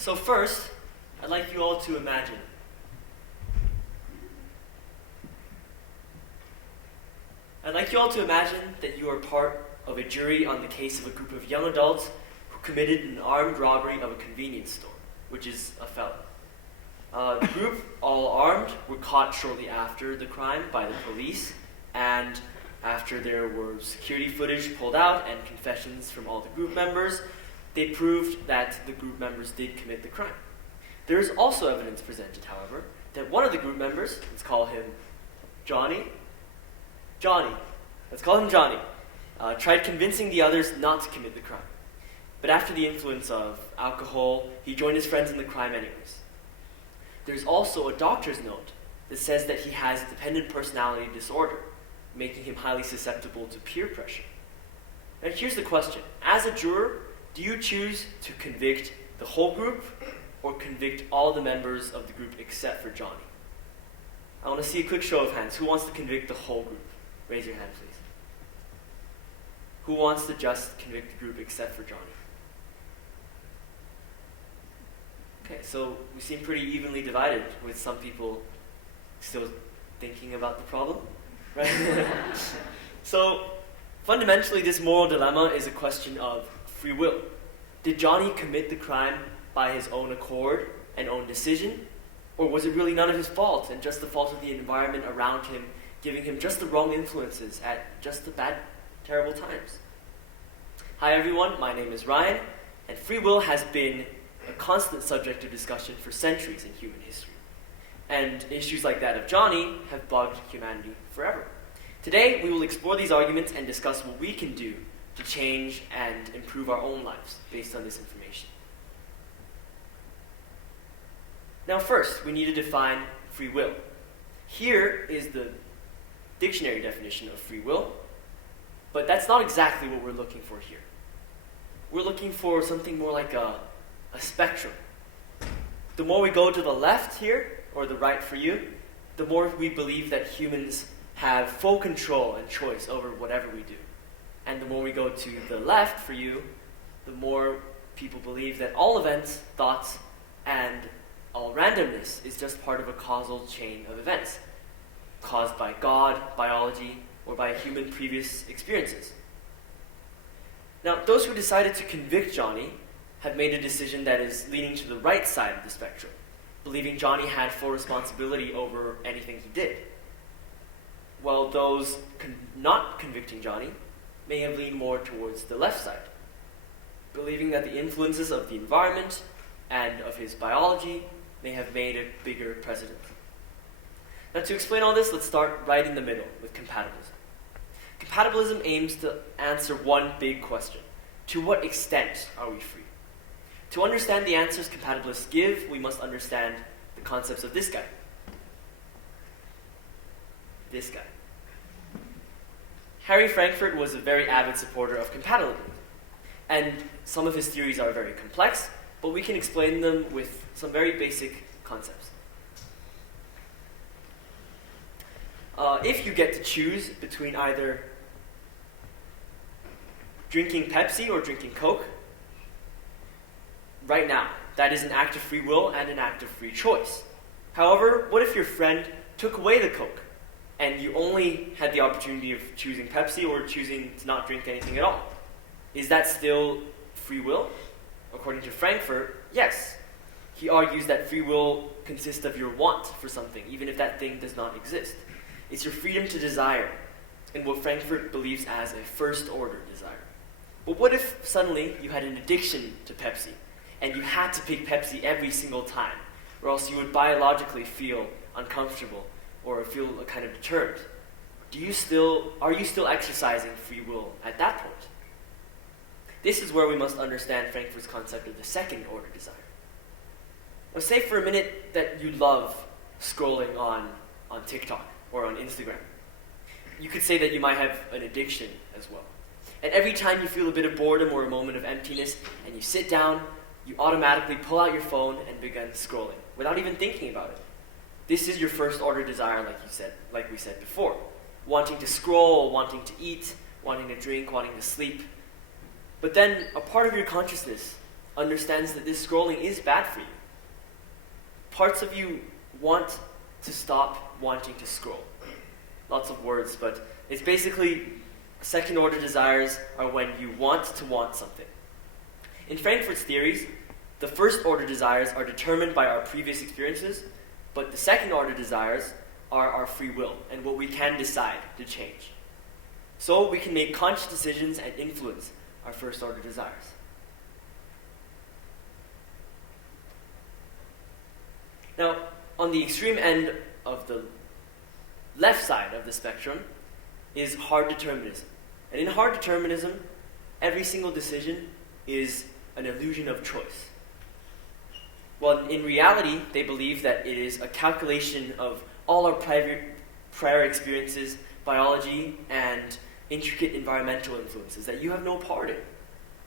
So first, I'd like you all to imagine. I'd like you all to imagine that you are part of a jury on the case of a group of young adults who committed an armed robbery of a convenience store, which is a felony. The group, all armed, were caught shortly after the crime by the police, and after there were security footage pulled out and confessions from all the group members, they proved that the group members did commit the crime. There is also evidence presented, however, that one of the group members, let's call him Johnny, tried convincing the others not to commit the crime. But after the influence of alcohol, he joined his friends in the crime anyways. There's also a doctor's note that says that he has dependent personality disorder, making him highly susceptible to peer pressure. Now here's the question. As a juror, do you choose to convict the whole group or convict all the members of the group except for Johnny? I want to see a quick show of hands. Who wants to convict the whole group? Raise your hand, please. Who wants to just convict the group except for Johnny? Okay, so we seem pretty evenly divided, with some people still thinking about the problem, right? So fundamentally, this moral dilemma is a question of free will. Did Johnny commit the crime by his own accord and own decision? Or was it really none of his fault and just the fault of the environment around him, giving him just the wrong influences at just the bad, terrible times? Hi everyone, my name is Ryan, and free will has been a constant subject of discussion for centuries in human history. And issues like that of Johnny have bugged humanity forever. Today, we will explore these arguments and discuss what we can do to change and improve our own lives based on this information. Now first, we need to define free will. Here is the dictionary definition of free will, but that's not exactly what we're looking for here. We're looking for something more like a spectrum. The more we go to the left here, or the right for you, the more we believe that humans have full control and choice over whatever we do. And the more we go to the left for you, the more people believe that all events, thoughts, and all randomness is just part of a causal chain of events, caused by God, biology, or by human previous experiences. Now, those who decided to convict Johnny have made a decision that is leaning to the right side of the spectrum, believing Johnny had full responsibility over anything he did. While those not convicting Johnny may have leaned more towards the left side, believing that the influences of the environment and of his biology may have made a bigger precedent. Now to explain all this, let's start right in the middle with compatibilism. Compatibilism aims to answer one big question. To what extent are we free? To understand the answers compatibilists give, we must understand the concepts of this guy. This guy. Harry Frankfurt was a very avid supporter of compatibilism, and some of his theories are very complex, but we can explain them with some very basic concepts. If you get to choose between either drinking Pepsi or drinking Coke, right now, that is an act of free will and an act of free choice. However, what if your friend took away the Coke and you only had the opportunity of choosing Pepsi or choosing to not drink anything at all? Is that still free will? According to Frankfurt, yes. He argues that free will consists of your want for something, even if that thing does not exist. It's your freedom to desire, and what Frankfurt believes as a first-order desire. But what if suddenly you had an addiction to Pepsi, and you had to pick Pepsi every single time, or else you would biologically feel uncomfortable or feel a kind of deterrent? Are you still exercising free will at that point? This is where we must understand Frankfurt's concept of the second-order desire. Now say for a minute that you love scrolling on TikTok or on Instagram. You could say that you might have an addiction as well. And every time you feel a bit of boredom or a moment of emptiness and you sit down, you automatically pull out your phone and begin scrolling without even thinking about it. This is your first-order desire, like we said before. Wanting to scroll, wanting to eat, wanting to drink, wanting to sleep. But then a part of your consciousness understands that this scrolling is bad for you. Parts of you want to stop wanting to scroll. Lots of words, but it's basically second-order desires are when you want something. In Frankfurt's theories, the first-order desires are determined by our previous experiences, but the second-order desires are our free will and what we can decide to change. So we can make conscious decisions and influence our first-order desires. Now, on the extreme end of the left side of the spectrum is hard determinism. And in hard determinism, every single decision is an illusion of choice. Well, in reality, they believe that it is a calculation of all our prior experiences, biology, and intricate environmental influences that you have no part in.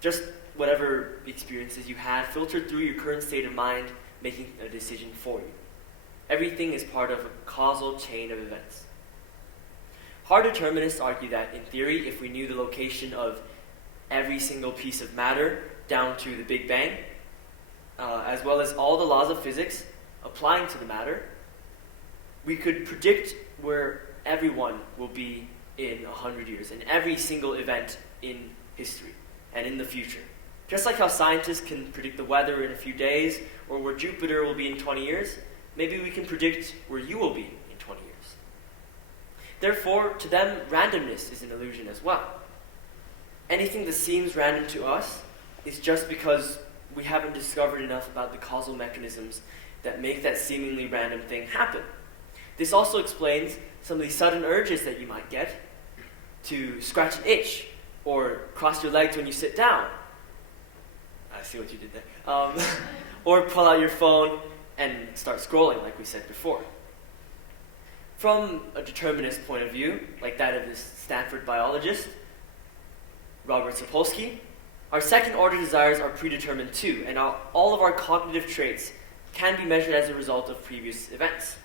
Just whatever experiences you had filtered through your current state of mind, making a decision for you. Everything is part of a causal chain of events. Hard determinists argue that, in theory, if we knew the location of every single piece of matter down to the Big Bang, as well as all the laws of physics applying to the matter, we could predict where everyone will be in 100 years, in every single event in history and in the future. Just like how scientists can predict the weather in a few days, or where Jupiter will be in 20 years, maybe we can predict where you will be in 20 years. Therefore, to them, randomness is an illusion as well. Anything that seems random to us is just because we haven't discovered enough about the causal mechanisms that make that seemingly random thing happen. This also explains some of the sudden urges that you might get to scratch an itch or cross your legs when you sit down. I see what you did there. Or pull out your phone and start scrolling, like we said before. From a determinist point of view, like that of this Stanford biologist, Robert Sapolsky, our second-order desires are predetermined too, and all of our cognitive traits can be measured as a result of previous events.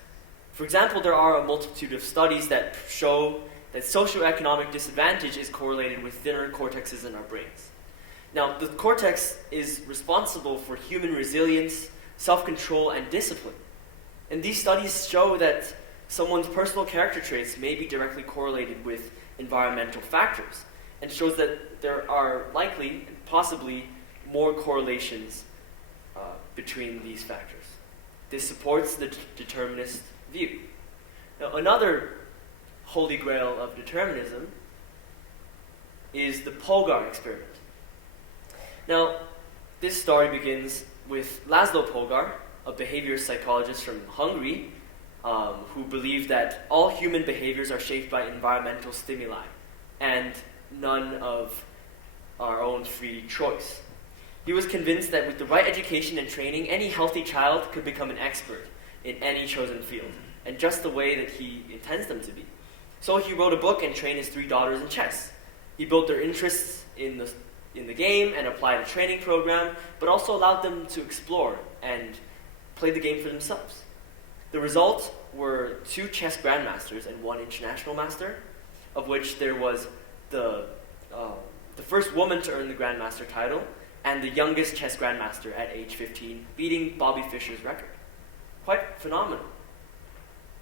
For example, there are a multitude of studies that show that socioeconomic disadvantage is correlated with thinner cortexes in our brains. Now, the cortex is responsible for human resilience, self-control, and discipline. And these studies show that someone's personal character traits may be directly correlated with environmental factors, and shows that there are likely and possibly more correlations between these factors. This supports the determinist view. Now, another holy grail of determinism is the Polgar experiment. Now, this story begins with Laszlo Polgar, a behavior psychologist from Hungary, who believed that all human behaviors are shaped by environmental stimuli, and none of our own free choice. He was convinced that with the right education and training, any healthy child could become an expert in any chosen field, and just the way that he intends them to be. So he wrote a book and trained his 3 daughters in chess. He built their interests in the game and applied a training program, but also allowed them to explore and play the game for themselves. The result were 2 chess grandmasters and 1 international master, of which there was the first woman to earn the grandmaster title and the youngest chess grandmaster at age 15, beating Bobby Fischer's record. Quite phenomenal.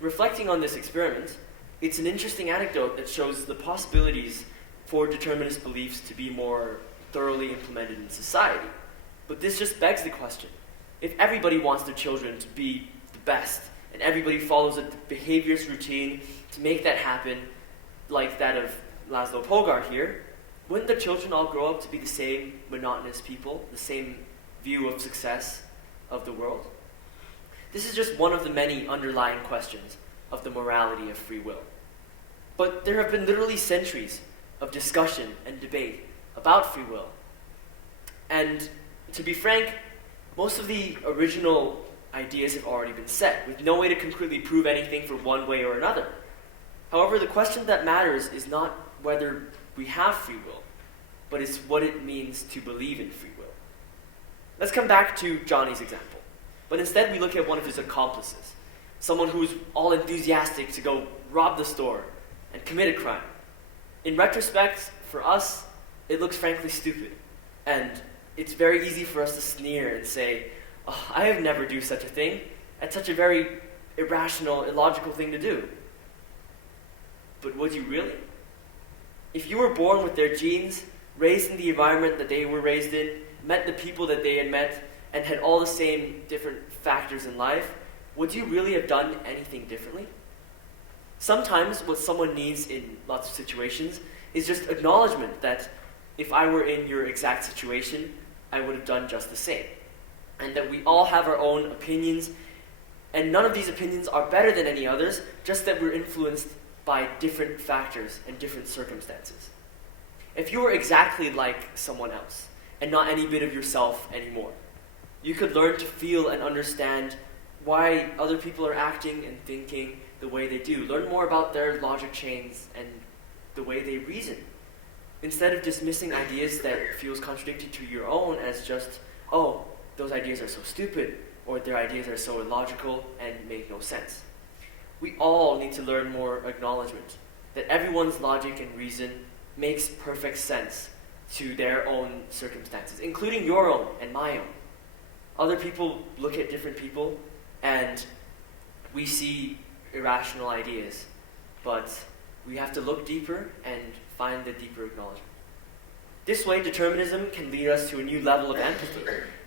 Reflecting on this experiment, it's an interesting anecdote that shows the possibilities for determinist beliefs to be more thoroughly implemented in society. But this just begs the question: if everybody wants their children to be the best, and everybody follows a behaviorist routine to make that happen, like that of Laszlo Polgar here, wouldn't the children all grow up to be the same monotonous people, the same view of success of the world? This is just one of the many underlying questions of the morality of free will. But there have been literally centuries of discussion and debate about free will. And to be frank, most of the original ideas have already been set, with no way to concretely prove anything for one way or another. However, the question that matters is not whether we have free will, but it's what it means to believe in free will. Let's come back to Johnny's example. But instead we look at one of his accomplices, someone who's all enthusiastic to go rob the store and commit a crime. In retrospect, for us, it looks frankly stupid. And it's very easy for us to sneer and say, oh, I have never do such a thing. That's such a very irrational, illogical thing to do. But would you really? If you were born with their genes, raised in the environment that they were raised in, met the people that they had met, and had all the same different factors in life, would you really have done anything differently? Sometimes what someone needs in lots of situations is just acknowledgement that if I were in your exact situation, I would have done just the same. And that we all have our own opinions, and none of these opinions are better than any others, just that we're influenced by different factors and different circumstances. If you were exactly like someone else, and not any bit of yourself anymore, you could learn to feel and understand why other people are acting and thinking the way they do. Learn more about their logic chains and the way they reason. Instead of dismissing ideas that feels contradictory to your own as just, oh, those ideas are so stupid, or their ideas are so illogical and make no sense. We all need to learn more acknowledgement that everyone's logic and reason makes perfect sense to their own circumstances, including your own and my own. Other people look at different people and we see irrational ideas, but we have to look deeper and find the deeper acknowledgement. This way, determinism can lead us to a new level of empathy,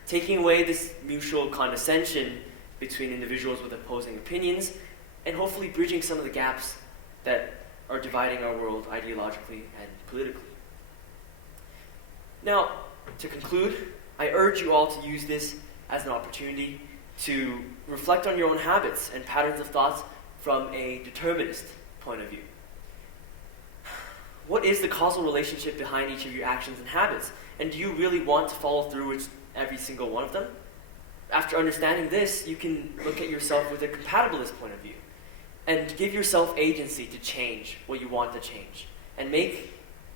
taking away this mutual condescension between individuals with opposing opinions, and hopefully bridging some of the gaps that are dividing our world ideologically and politically. Now, to conclude, I urge you all to use this as an opportunity to reflect on your own habits and patterns of thoughts from a determinist point of view. What is the causal relationship behind each of your actions and habits? And do you really want to follow through with every single one of them? After understanding this, you can look at yourself with a compatibilist point of view and give yourself agency to change what you want to change and make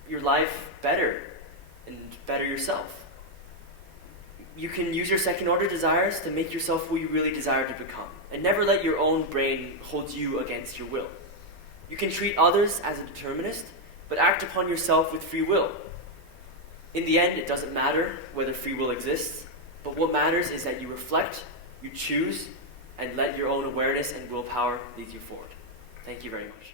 your life better and better yourself. You can use your second-order desires to make yourself who you really desire to become, and never let your own brain hold you against your will. You can treat others as a determinist, but act upon yourself with free will. In the end, it doesn't matter whether free will exists, but what matters is that you reflect, you choose, and let your own awareness and willpower lead you forward. Thank you very much.